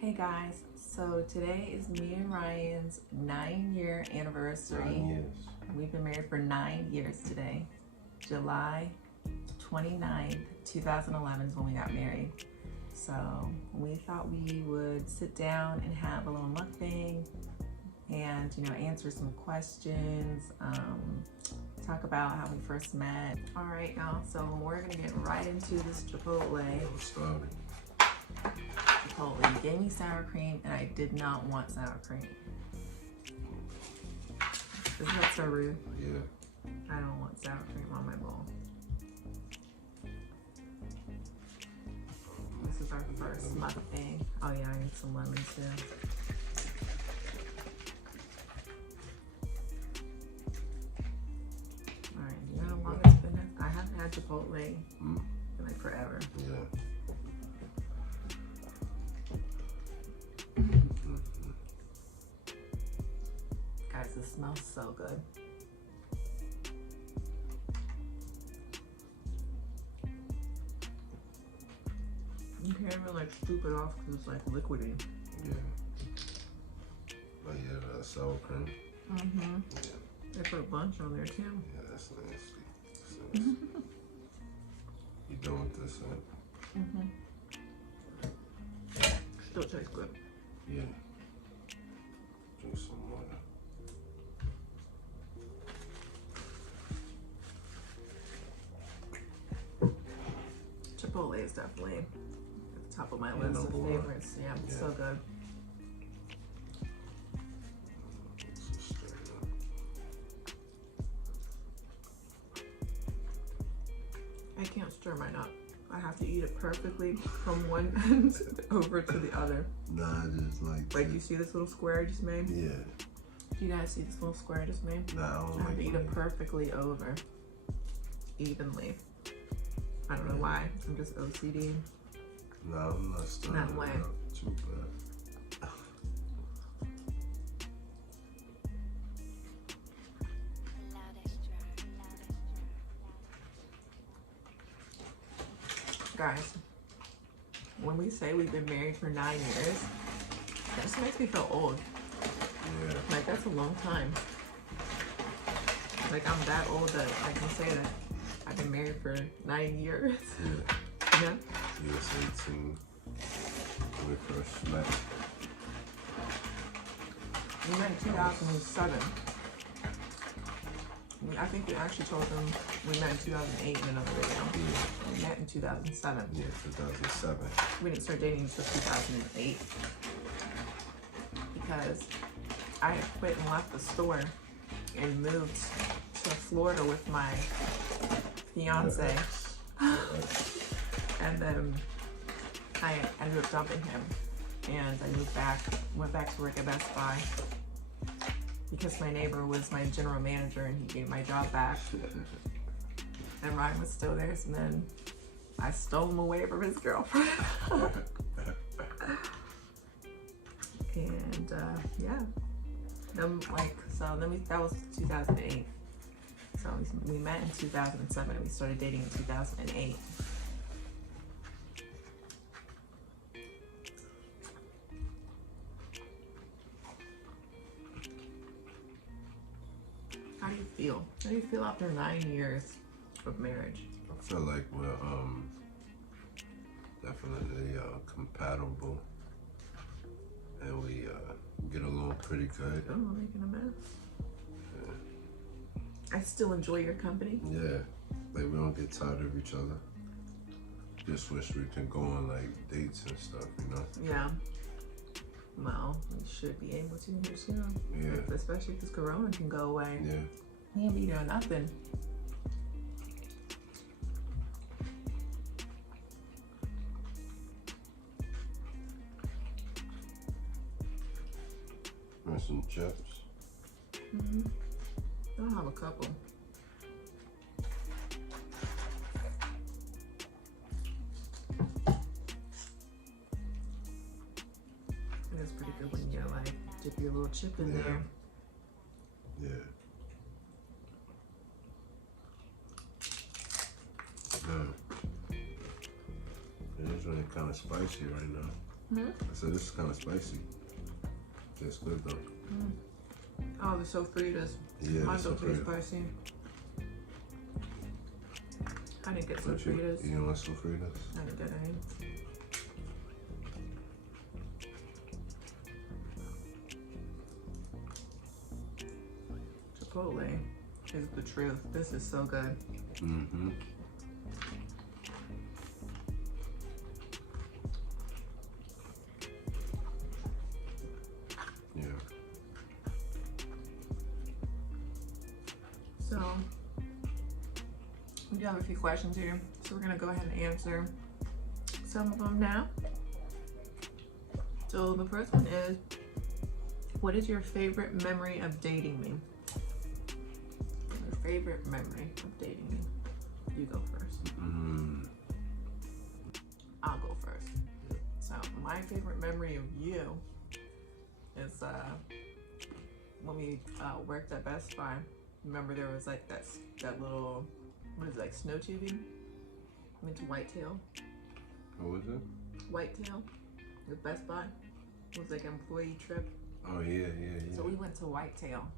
Hey guys, so today is me and Ryan's 9-year anniversary. 9 years. We've been married for 9 years today. July 29th, 2011 is when we got married. So we thought we would sit down and have a little mukbang and, answer some questions, talk about how we first met. All right, y'all, so we're gonna get right into this Chipotle. Let's start. Chipotle. You gave me sour cream, and I did not want sour cream. Isn't that so rude? Yeah. I don't want sour cream on my bowl. This is our first mukbang. Oh yeah, I need some lemon too. Alright, you know how long it's been? I haven't had Chipotle in like forever. Yeah. Guys, this smells so good. You can't even like scoop it off because it's like liquidy. Yeah. Oh yeah, that sour cream. Mm-hmm. Yeah. They put a bunch on there too. Yeah, that's nasty. You done with this, huh? Mm-hmm. Still tastes good. Yeah. Drink some water. Chipotle is definitely at the top of my list of number one. favorites. Yeah, it's so good. So straight up. I can't stir mine up. I have to eat it perfectly from one end over to the other. Nah, I just Like, you see this little square I just made? Yeah. Do you guys see this little square I just made? Nah, I don't I have like to eat it it. perfectly over, evenly. I don't know why. I'm just OCD. Nah, I'm not stirring That it way. up too bad. Guys, when we say we've been married for 9 years, that just makes me feel old. Yeah. Like, that's a long time. Like, I'm that old that I can say that I've been married for 9 years. Yeah. Yeah. You was 18 when we first met. We met in 2007. I think we actually told them we met in 2008 in another video. Yeah. We met in 2007. Yeah, 2007. We didn't start dating until 2008 because I had quit and left the store and moved to Florida with my fiance. And then I ended up dumping him and I went back to work at Best Buy because my neighbor was my general manager and he gave my job back. And Ryan was still there, so then I stole him away from his girlfriend. And yeah, that was 2008. So we met in 2007 and we started dating in 2008. How do you feel? How do you feel after 9 years of marriage? I feel like we're definitely compatible, and we get along pretty good. Oh, I'm making a mess. I still enjoy your company. Yeah, like we don't get tired of each other. Just wish we can go on like dates and stuff, you know? Yeah. Well, we should be able to here soon. Yeah. Especially if this corona can go away. Yeah. We ain't be doing nothing. And some chips. Mm-hmm. I'll have a couple. It's pretty good when you like dip your little chip in there. Yeah. It is really kind of spicy right now. I said this is kind of spicy. Tastes good though. Oh, the sofritas. Yeah, Mine don't taste sofrita. spicy. I didn't get Don't you sofritas. don't want sofritas? I didn't get any. Chipotle is the truth. This is so good. Mm-hmm. Yeah. So we do have a few questions here, so we're gonna go ahead and answer some of them now. So the first one is, what is your favorite memory of dating me? Your favorite memory of dating me? You go first. I'll go first. So my favorite memory of you is when we worked at Best Buy. Remember there was like that little, what is it, like snow tubing? I went to Whitetail. What was it? Whitetail with Best Buy. It was like an employee trip. Oh yeah. So we went to Whitetail.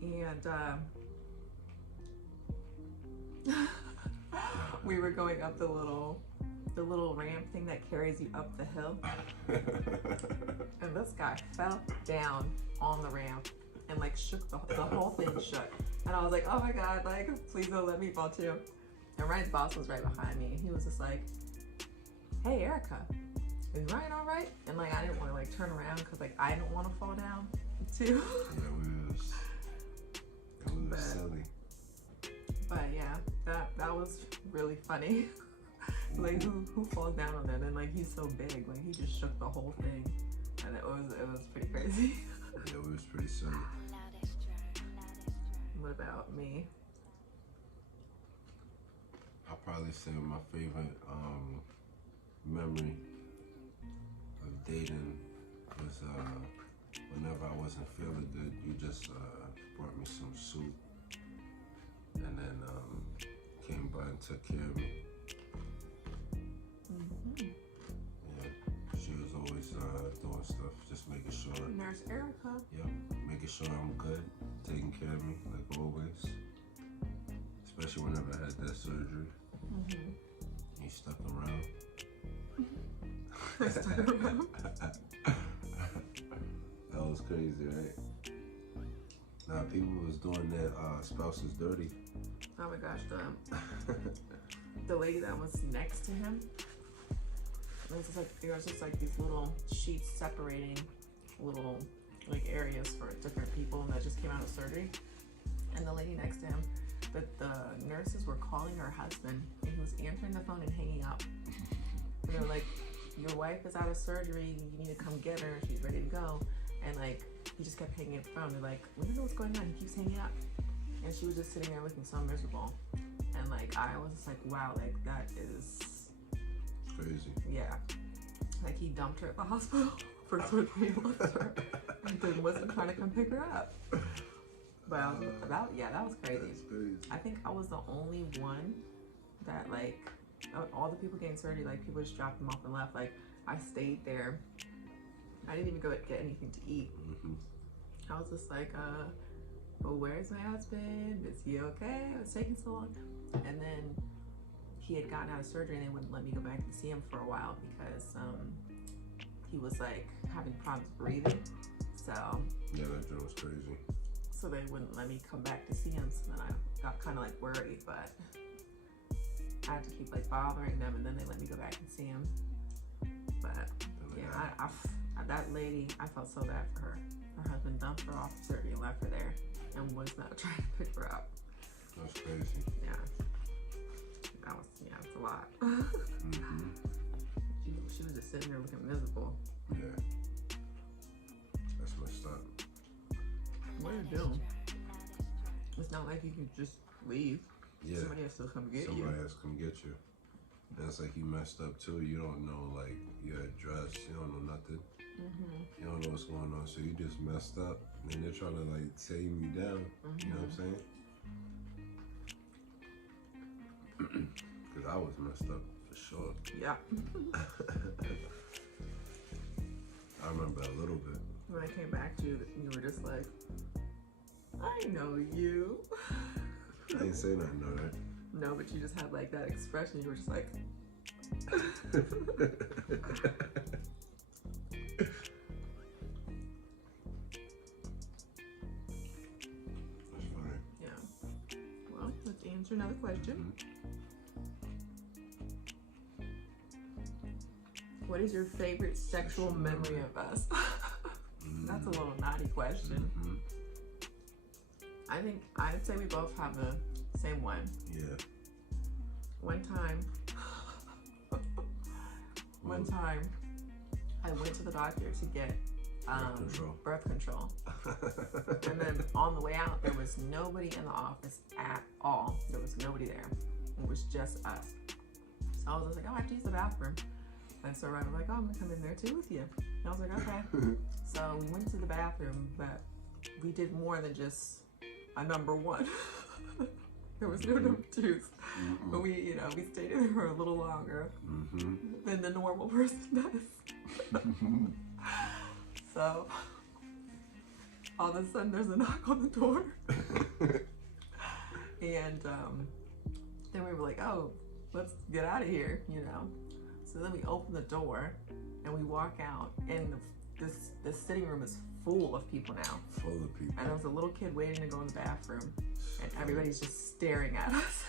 And we were going up the little ramp thing that carries you up the hill. And this guy fell down on the ramp and like shook the whole thing shook. And I was like, oh my God, like please don't let me fall too. And Ryan's boss was right behind me. He was just like, hey Erica, is Ryan all right? And like I didn't want to like turn around because like I didn't want to fall down too. It was silly. But yeah, that was really funny. Like who falls down on that? And like he's so big, like he just shook the whole thing, and it was pretty crazy. Yeah, it was pretty silly. What about me? I'll probably say my favorite memory of dating was whenever I wasn't feeling good, you just brought me some soup and then came by and took care of me. Yeah, she was always doing stuff, just making sure. Nurse Erica. Yep, making sure I'm good, taking care of me like always. Especially whenever I had that surgery. You stuck around. That was crazy, right? Now people was doing their spouses dirty. Oh my gosh, the lady that was next to him. There was just like these little sheets separating little like areas for different people that just came out of surgery. And the lady next to him, the nurses were calling her husband, and he was answering the phone and hanging up. And they're like, your wife is out of surgery, you need to come get her, she's ready to go. And like, he just kept hanging up the phone. They're like, we don't know what's going on, he keeps hanging up. And she was just sitting there looking so miserable. And like, I was just like, wow, like that is Crazy. yeah. Like he dumped her at the hospital for surgery and left her. And then wasn't trying to come pick her up. But I was, that was crazy. That's crazy. I think I was the only one that like, all the people getting surgery, like people just dropped them off and left. Like I stayed there. I didn't even go get anything to eat. I was just like, well, where's my husband? Is he okay? It was taking so long. And then he had gotten out of surgery and they wouldn't let me go back and see him for a while because he was like having problems breathing. So yeah, that joke was crazy. So they wouldn't let me come back to see him. So then I got kind of like worried, but I had to keep like bothering them, and then they let me go back and see him. But yeah, that lady, I felt so bad for her. Her husband dumped her off of surgery and left her there, and was not trying to pick her up. That's crazy. Yeah, that was it's a lot. She was just sitting there looking miserable. Yeah, that's messed up. What do you do? It's not like you can just leave. Yeah, somebody has to come get you. Somebody has to come get you. And it's like you messed up too. You don't know like your address. You don't know nothing. You don't know what's going on. So you just messed up, and they're trying to like tame you down. You know what I'm saying? Because I was messed up for sure. Yeah. a little bit. When I came back to you, you were just like, I know you. I didn't say nothing, though, right? No, but you just had like that expression. You were just like. That's funny. Yeah. Well, let's answer another question. What is your favorite sexual memory of us? That's a little naughty question. I'd say we both have the same one. Yeah. One time, I went to the doctor to get birth control. And then on the way out, there was nobody in the office at all. There was nobody there. It was just us. So I was just like, oh, I have to use the bathroom. And so Ryan was like, oh, I'm gonna come in there too with you. And I was like, okay. So we went to the bathroom, but we did more than just a number one. There was no number twos. But we stayed in there for a little longer than the normal person does. So all of a sudden there's a knock on the door. And then we were like, oh, let's get out of here, So then we open the door and we walk out, and the sitting room is full of people now. Full of people. And there was a little kid waiting to go in the bathroom, and everybody's just staring at us.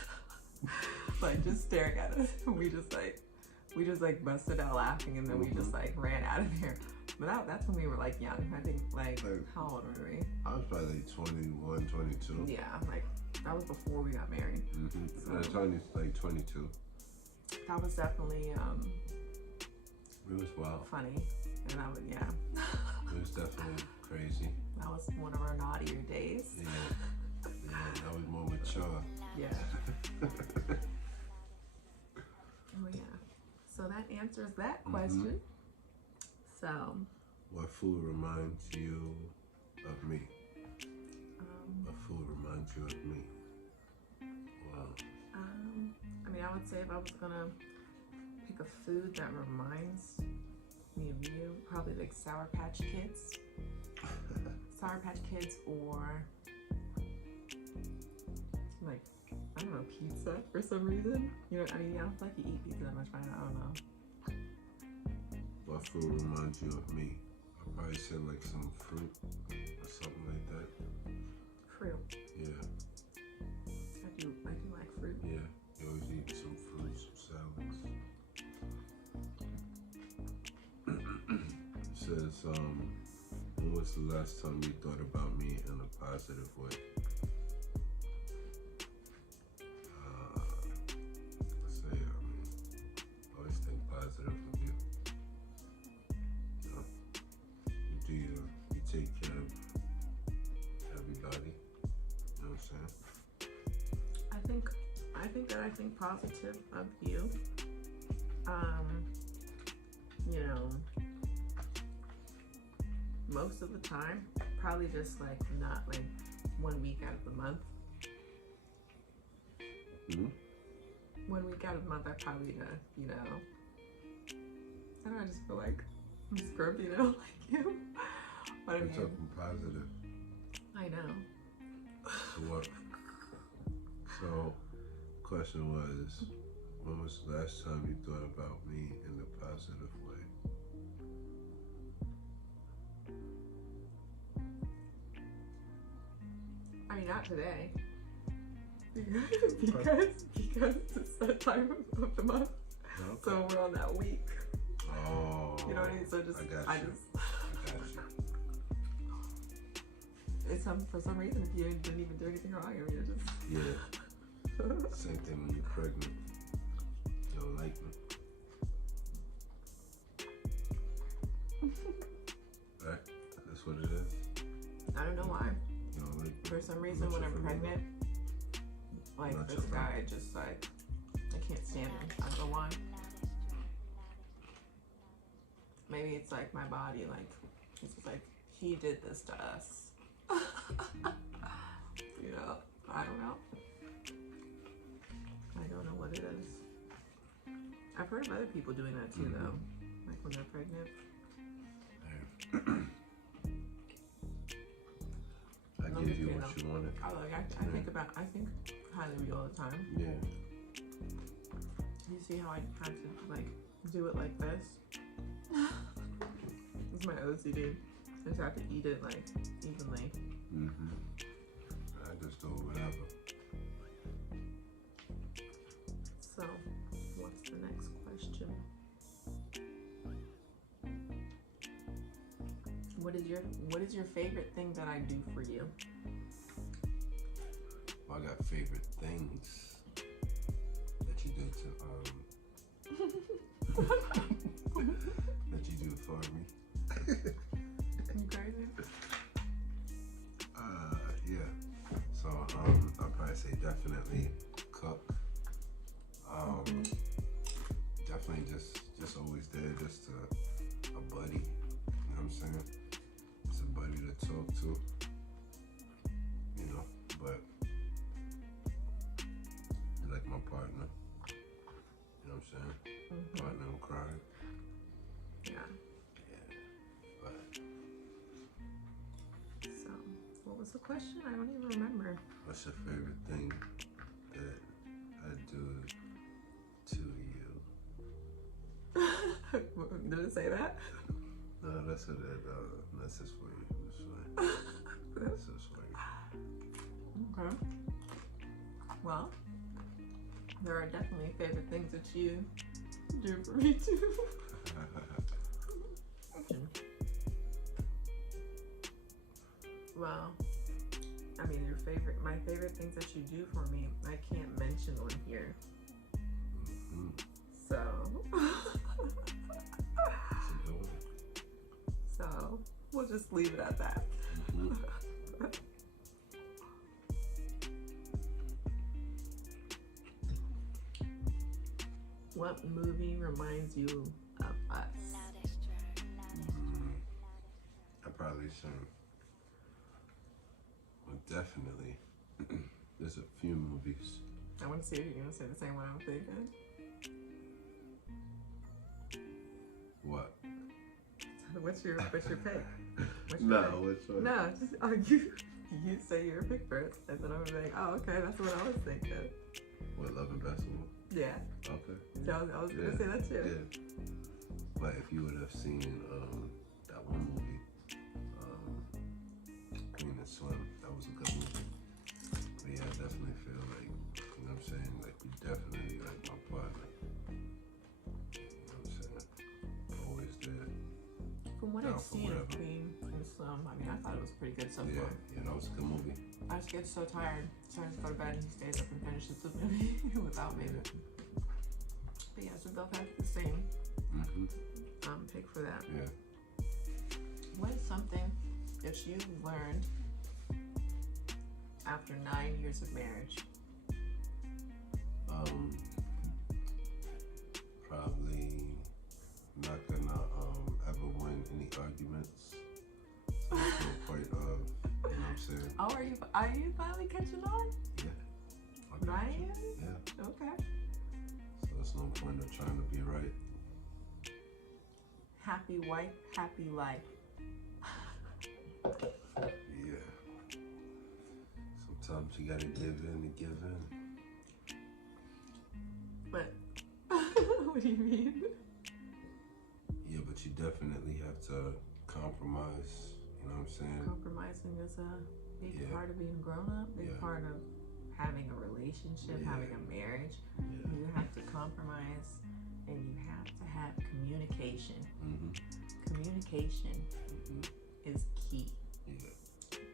Like, just staring at us. And we just busted out laughing, and then we just ran out of there. But that's when we were young. I think how old were we? I was probably 21, 22. Yeah, that was before we got married. So, I was only 22. That was definitely It was wild. funny, and It was definitely crazy. that was one of our naughtier days. Yeah, that was more mature. Yeah. Oh yeah. So that answers that question. So. What food reminds you of me? What food reminds you of me? Wow. I would say if I was gonna pick a food that reminds me of you, probably Sour Patch Kids. Sour Patch Kids, or I don't know, pizza for some reason. I don't feel like you eat pizza that much, but I don't know. What food reminds you of me? I'd probably say some fruit or something like that. Fruit. Yeah. I do like fruit. Yeah. You always eat some fruit, some salads. It says, when was the last time you thought about me in a positive way? Let's say, always think positive of you. You take care of everybody. You know what I'm saying? I think positive of you. Most of the time, probably just not 1 week out of the month. 1 week out of the month, I probably I don't know, I just feel like I'm just grumpy, like you. But I'm talking positive. I know. So what? So, question was, when was the last time you thought about me in a positive way? Not today. Because it's that time of the month. Okay. So we're on that week. Oh. You know what I mean? So I got you. It's for some reason, if you didn't even do anything wrong, you're just. Yeah. Same thing when you're pregnant. You don't like me. Right? That's what it is. I don't know why. You don't like me. For some reason, when I'm pregnant, this guy just I can't stand him. I don't know why. Maybe it's my body, it's just he did this to us. I don't know. I don't know what it is. I've heard of other people doing that too, though. When they're pregnant. I gave you what you wanted. I think highly of you all the time. Yeah. You see how I had to like do it like this? It's my OCD. I just have to eat it like evenly. I just do whatever. So, what's the next question? What is your favorite thing that I do for you? Well, I got favorite things that you do to that you do for me. You crazy? Yeah. So I'll probably say definitely cook. Definitely just always there, just a buddy. You know what I'm saying? It's a buddy to talk to. You know, but you're like my partner. You know what I'm saying? Partner in crime. Yeah. Yeah. But So, what was the question? I don't even remember. what's your favorite thing that I do to you? Did it say that? No, that's just for you. That's fine. That's just for you. Okay. Well, there are definitely favorite things that you do for me too. Well, I mean, my favorite things that you do for me, I can't mention on here. So, so we'll just leave it at that. What movie reminds you of us? I probably should. Well, definitely. There's a few movies. I want to see if you're going to say the same one I'm thinking. What? What's your pick? What's your No, pick? which one? No, just you say your pick first, and then I'm gonna be like, oh, okay, that's what I was thinking. What, Love and Basketball? Yeah. Okay. So I was gonna say that too. Yeah. But if you would have seen that one movie, Queen and Slim, that was a good movie. But yeah, I definitely feel like, you know what I'm saying? Like, you definitely like my partner. You know what I'm saying? Always there. From what Down I've for seen of whatever. Queen and Slim, I mean, I thought it was pretty good so Yeah, far. yeah, that was a good movie. I just get so tired, so I just go to bed and he stays up and finishes the movie without me. But yeah, so they'll have the same pick for that. Yeah. What is something that you learned after 9 years of marriage? Probably not gonna ever win any arguments. To the point of, you know what I'm saying? Oh, are you finally catching on? Yeah. 9 years? Yeah. Okay. So there's no point of trying to be right. Happy wife, happy life. Yeah. Sometimes you gotta give in to give in. But what do you mean? Yeah, but you definitely have to compromise. You know what I'm saying? Compromising is a big part of being grown up, big part of having a relationship, having a marriage. Yeah. You have to compromise and you have to have communication. Communication is key. Yeah.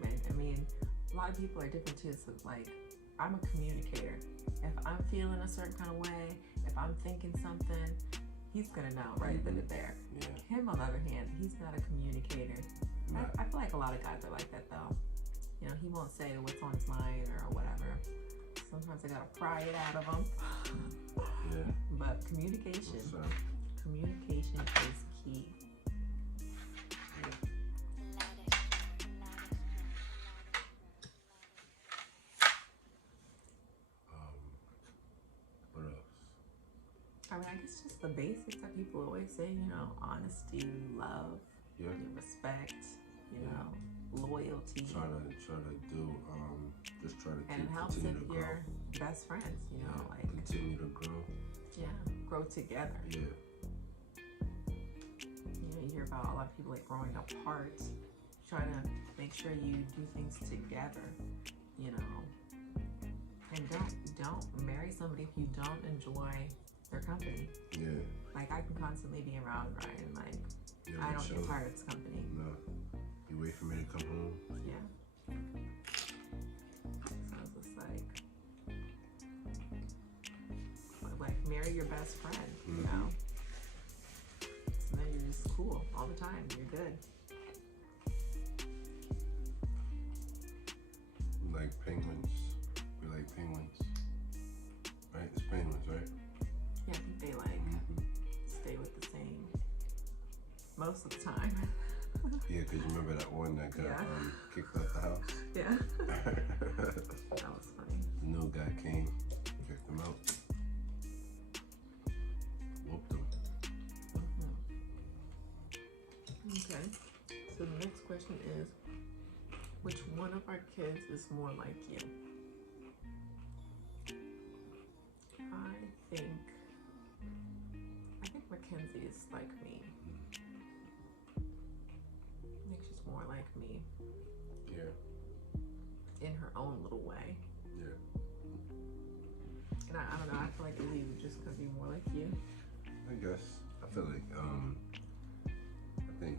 And I mean, a lot of people are different too. So like, I'm a communicator. If I'm feeling a certain kind of way, if I'm thinking something, he's gonna know right then and there. Yeah. Him, on the other hand, he's not a communicator. I feel like a lot of guys are like that though. You know, he won't say what's on his mind or whatever. Sometimes I gotta pry it out of him. Yeah. But communication is key. What else? I mean, I guess just the basics that people always say, you know, honesty, love. Yeah. your respect, you Yeah. know, loyalty. Try to do just try to And it helps if continue to grow. you're best friends, you know, Yeah. like Continue to grow. grow together. Yeah. You know, you hear about a lot of people like growing apart. Try to make sure you do things together, you know. And don't marry somebody if you don't enjoy their company. Yeah. Like I can constantly be around Ryan, like Yeah, I don't chill. get tired of his company. No. You wait for me to come home? Yeah. So it's just like marry your best friend, you know. And then you're just cool all the time. You're good. We like penguins. We like penguins. Right? It's penguins, right? Yeah, I think they like stay with the same most of the time. Yeah, because you remember that one that got Yeah. kicked out the house? Yeah. The That was funny. new guy came, kicked him out. Whooped him. Okay. So the next question is, which one of our kids is more like you? I think Mackenzie is like me. I think she's more like me Yeah. in her own little way. Yeah. And I don't know, I feel like Izzy would just could be more like you. I guess. I feel like, I think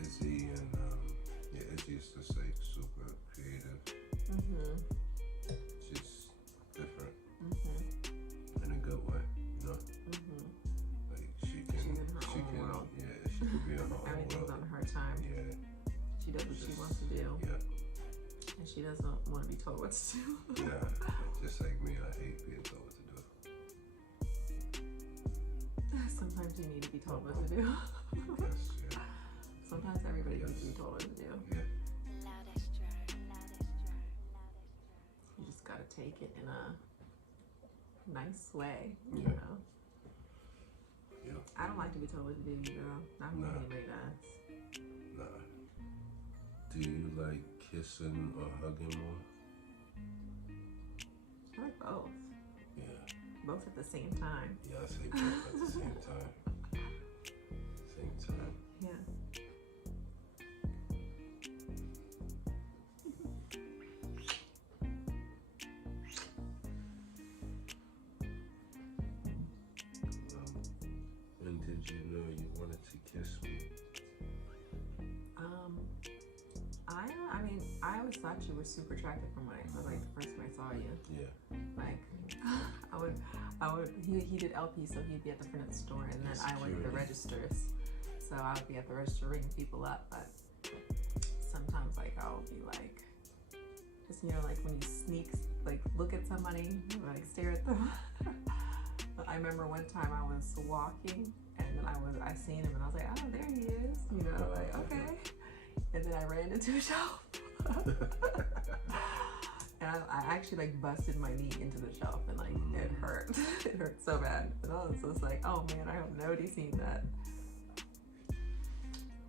Izzy and, Izzy is just like super creative. Mm-hmm. She's different Mm-hmm. in a good way, you know? Mm-hmm. Like she can, She's in her own world. yeah, she could be in her own Everything's world. on her time. Yeah, She does what she wants to do. yeah, And she doesn't want to be told what to do. yeah. Just like me, I hate being told what to do. Sometimes you need to be told what to do. Yes, yeah, Sometimes everybody needs to be told what to do. yeah. You just gotta take it in a nice way, you Yeah. know. Yeah. I don't like to be told what to do, girl. Not when Nah. anybody does. Nah. Do you like kissing or hugging more? I like both. Yeah, Both at the same time. yeah. I say both at the same time. Same time. Yeah. When did you know you wanted to kiss me? I mean, I always thought you were super attractive from like the first time I saw you. Yeah. Like, he did LP, so he'd be at the front of the store, and then I went to the Security. registers. So I would be at the register ringing people up, but sometimes like I'll be like, just like when you sneak, like look at somebody, like stare at them. But I remember one time I was walking, and then I seen him, and I was like, oh, there he is, like okay. And then I ran into a shelf. And I actually like busted my knee into the shelf, and like it hurt. It hurt so bad. And I was just like, oh man, I hope nobody's seen that.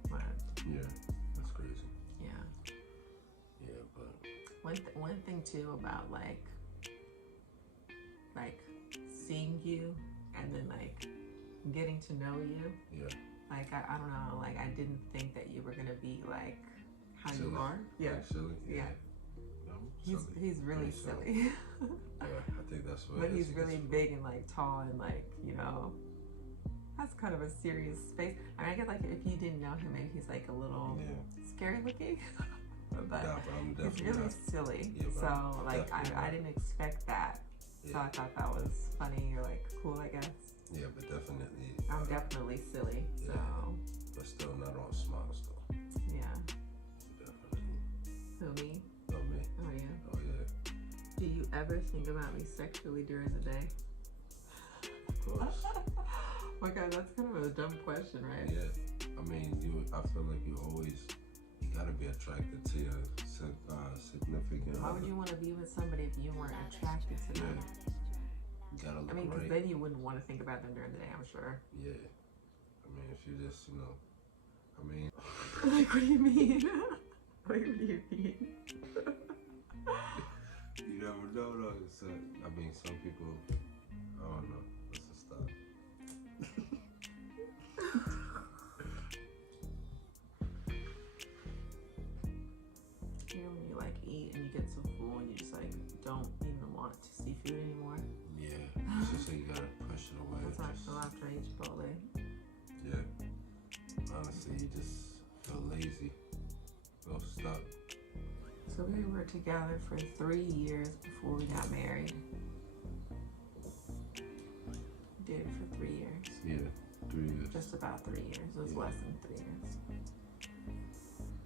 But Yeah, that's crazy. yeah. Yeah, but One thing too about like seeing you and then like getting to know you. yeah. Like I don't know, like I didn't think that you were gonna be like how Silly. you are. Yeah. Like silly? Yeah. No, He's really Pretty silly. Yeah, I think that's what But it is. he's really big and like tall and like, that's kind of a serious face. I mean, I guess like if you didn't know him, maybe he's like a little scary looking. But Nah, but I'm he's definitely really not. silly. Yeah, but So like definitely I not. didn't expect that. So Yeah, I thought that was funny or like cool, I guess. yeah, but definitely. I'm definitely silly. So But still not on smiles though. yeah. Definitely. Who, me? Oh me. Oh yeah. Oh yeah. Do you ever think about me sexually during the day? Of course. Oh my god, that's kind of a dumb question, right? Yeah. I mean, I feel like you gotta be attracted to your significant Why other. would you want to be with somebody if you weren't attracted to them? You gotta look I mean, because right. then you wouldn't want to think about them during the day, I'm sure. Yeah. I mean, if you just, I mean, Like, what do you mean? Like, what do you mean? you never know though. It's I mean, some people, I don't know. Let's just stop. You know when you like eat and you get so full and you just like don't even want to see food anymore? Yeah, it's just like you gotta push it away. That's how I feel after I eat Chipotle. Yeah. Honestly, you just feel lazy. Feel stuck. So we were together for 3 years before we got married. We did it for 3 years. Yeah, 3 years. Just about 3 years. It was less than 3 years.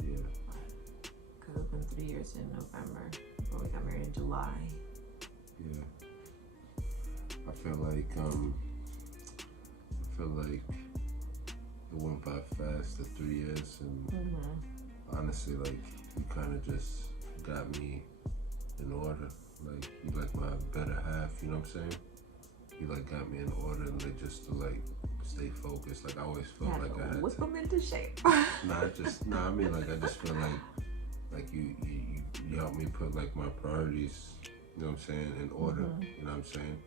Yeah. Could have been 3 years in November, but we got married in July. Yeah. I feel like it went by fast, the 3 years, and honestly, like, you kind of just got me in order. Like, you like my better half, you know what I'm saying? You like got me in order, and like just to like stay focused. Like I always felt like I had whip to. them into shape. I mean, like I just feel like you help me put like my priorities, you know what I'm saying, in order. You know what I'm saying?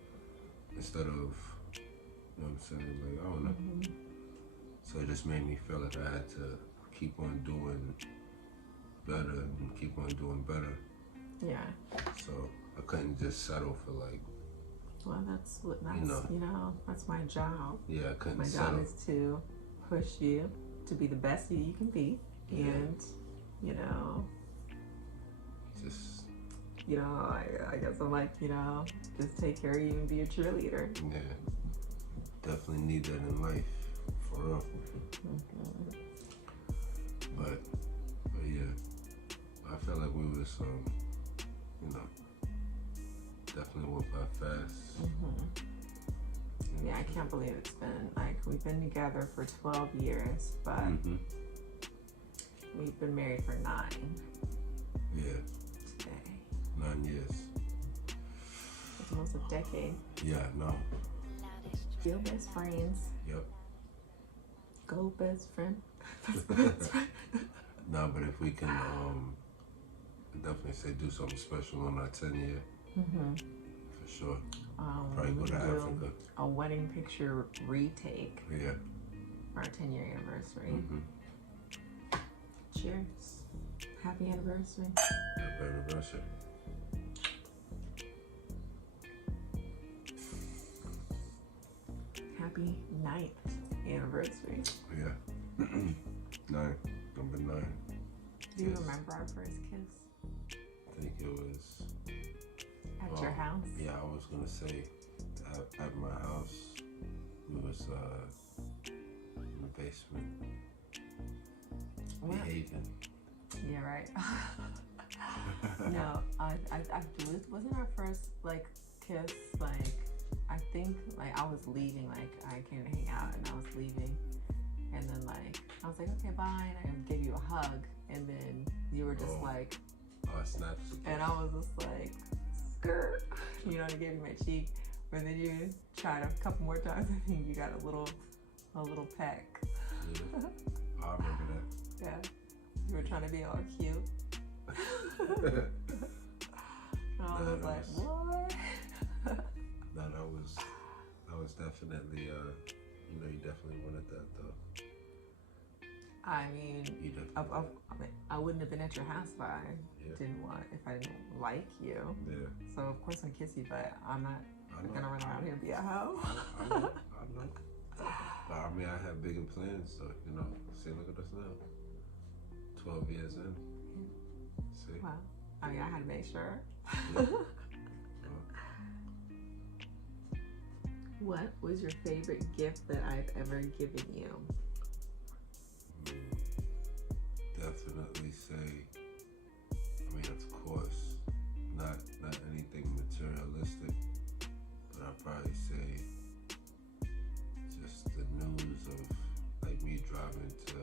Instead of, you know what I'm saying, like I don't know. So it just made me feel like I had to keep on doing better and keep on doing better. Yeah. So I couldn't just settle for like. Well, that's that's my job. Yeah, I couldn't My settle. job is to push you to be the best you can be, and Just. I guess I'm like, just take care of you and be a cheerleader. Yeah, definitely need that in life, for real. But yeah, I felt like we was, definitely went by fast. Yeah, I can't believe it's been, like, we've been together for 12 years, but we've been married for 9. Yeah. Today. 9 years. It's almost a decade. Yeah, no. Still best friends. Yep. Go best friend. Best friend. No, but if we can, definitely say do something special on our 10 year. For sure. Probably go to Africa. A wedding picture retake. Yeah. For our 10-year anniversary. Cheers. Happy anniversary. Happy anniversary. Happy 9th anniversary. Yeah. 9. Number 9. Do you remember our first kiss? I think it was at your house? Yeah, I was gonna say at my house. We was in the basement behaving. Yeah, right. No, I wasn't our first like kiss. Like I think like I was leaving. Like I came to hang out and I was leaving, and then like I was like, okay, bye, and I gave you a hug, and then you were just like, oh, I snapped. And I was just like, skirt, and I gave you my cheek, but then you tried a couple more times. I think you got a little peck. Yeah. I remember that. Yeah, you were trying to be all cute. And I was like, what? No, that was definitely, you definitely wanted that though. I mean, I wouldn't have been at your house if I didn't like you. Yeah. So of course I kiss you, but I'm not gonna run around here and be a hoe. I know. But I mean, I have bigger plans, so see, look at us now. 12 years in. See. Well, I mean, I had to make sure. Yeah. What was your favorite gift that I've ever given you? Definitely say, I mean, of course, not anything materialistic, but I'd probably say just the news of like me driving to,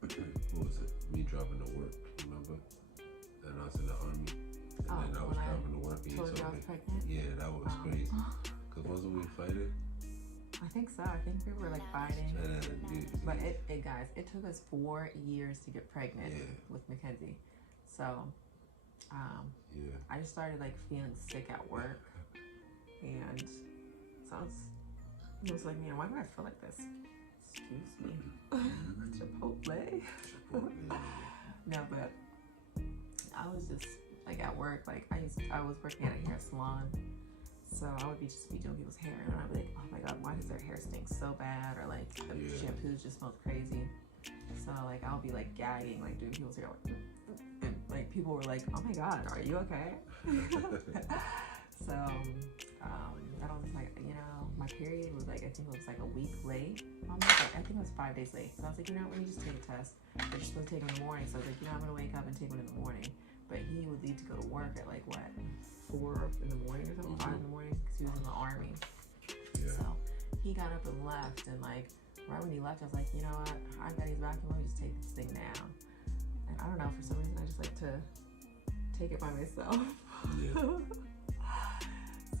what was it? Me driving to work, remember? And I was in the army, and then I was driving to work, and you told me, I was pregnant? yeah, that was crazy. Cause wasn't we fighting? I think so. I think we were like fighting. But Yeah. it guys, it took us 4 years to get pregnant Yeah. with Mackenzie. So Yeah. I just started like feeling sick at work, and so it was like, man, why do I feel like this? Excuse me. Chipotle. No, but I was just like at work, like I was working at a hair salon, so I would just be doing people's hair, and I'd be like, oh my god, why does their hair stink so bad, or like the shampoo just smells crazy. So like I'll be like gagging, like doing people's hair, and like people were like, oh my god, are you okay? So that was like, you know, my period was like, I think it was like a week late, almost. Like, I think it was 5 days late. So I was like, you know, let me just take a test. They're just supposed to take them in the morning. So I was like, you know, I'm gonna wake up and take one in the morning. But he would leave to go to work at like what, 4 in the morning or something, 5 in the morning, because he was in the army. Yeah. So he got up and left, and like right when he left, I was like, you know what, I've got his vacuum, let me just take this thing down. And I don't know, for some reason I just like to take it by myself. Yeah.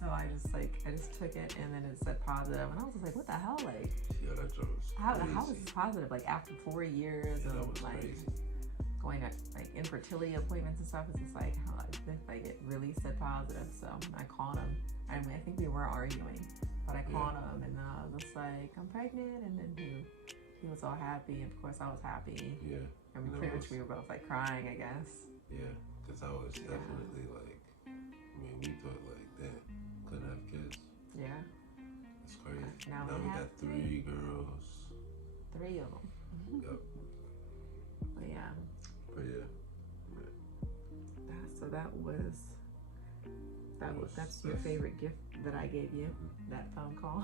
So I just took it, and then it said positive, and I was just like, what the hell, like, Yeah, that joke was how crazy. is this positive, like after 4 years Yeah, that of was like crazy. going to like infertility appointments and stuff? It's just like, how like it really said positive. So I called him. I mean, I think we were arguing, but I called him, and I was just like, I'm pregnant, and then he was all happy, and of course I was happy. Yeah. I mean, pretty much we were both like crying, I guess. Yeah, because I was definitely like, I mean, we thought like that couldn't have kids. Yeah. It's crazy. Now we we have got 3 girls. 3 of them. Yep. But yeah. But yeah. So that's your favorite gift that I gave you, that phone call.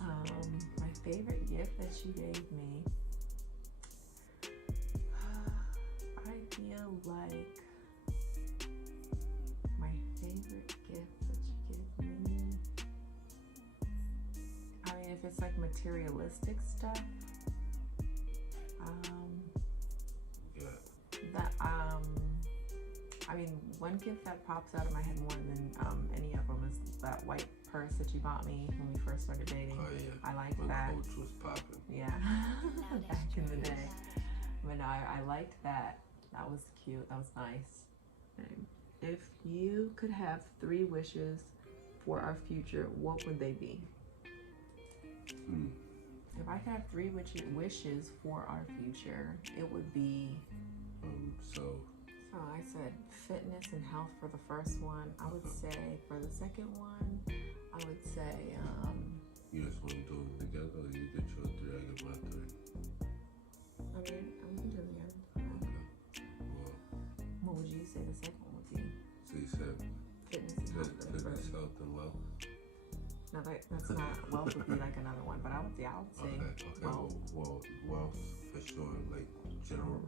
My favorite gift that you gave me, I feel like my favorite gift that you gave me, I mean, if it's like materialistic stuff, that I mean, one gift that pops out of my head more than any of them is that white purse that you bought me when we first started dating. Oh yeah. I liked when that. the coach was popping. Yeah, back in the day. But no, I liked that. That was cute. That was nice. If you could have 3 wishes for our future, what would they be? If I could have 3 wishes for our future, it would be. So I said fitness and health for the first one. I would say for the second one, I would say you just want to do them together, or you get your 3, I get my 3? I mean, we can do it together. Okay. Well, What would you say the second one would be? so you said Fitness and health for the fitness, first. health, and wealth. No, that's not. Wealth would be like another one, but I would say Okay. wealth. Well, wealth for sure, like Generational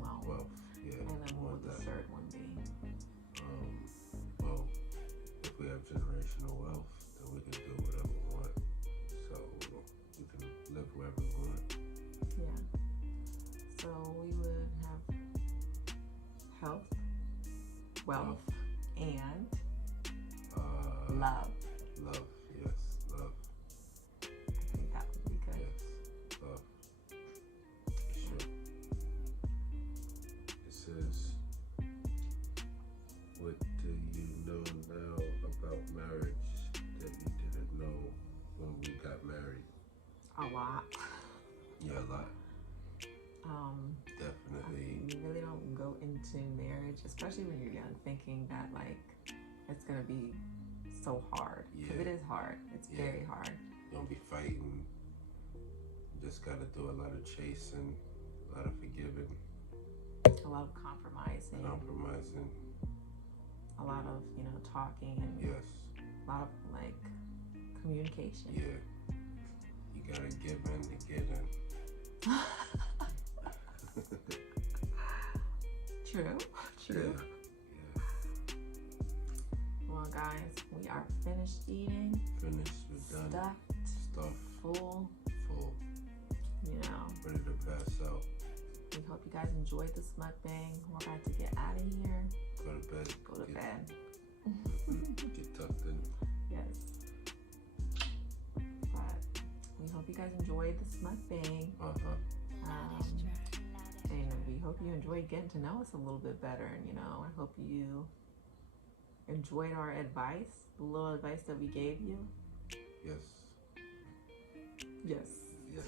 wealth. wealth. Yeah. And then what would the that. third one be? Well, if we have generational wealth, then we can do whatever we want. So we can live wherever we want. Yeah. So we would have health, wealth, and love. Love, yes, love. I think that would be good. Yes, love. Sure. It says, what do you know now about marriage that you didn't know when we got married? A lot. Yeah, a lot. I Definitely. mean, you really don't go into marriage, especially when you're young, thinking that like it's gonna be so hard. Because it is hard. It's very hard. You don't be fighting. You just gotta do a lot of chasing, a lot of forgiving, A lot of compromising. compromising. A lot of, talking, and Yes. a lot of like communication. Yeah. You gotta give in to get in. True. Yeah. Well, guys, we are finished eating. Finished. We're done. Stuffed. Stuff. Full. Ready to pass out. We hope you guys enjoyed this mukbang. We're about to get out of here. Go to bed. Go to bed. Get tucked in. Yes. But we hope you guys enjoyed this mukbang. And we hope you enjoyed getting to know us a little bit better. And, you know, I hope you enjoyed our advice, the little advice that we gave you. Yes. Yes. Yes.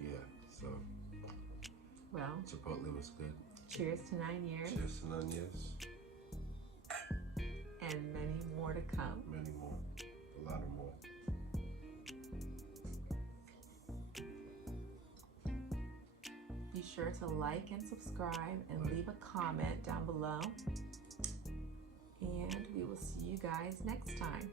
Yeah, so. Well, Chipotle was good. cheers to 9 years. Cheers to 9 years. And many more to come. Many more. A lot of more. Be sure to like and subscribe and leave a comment down below. And we will see you guys next time.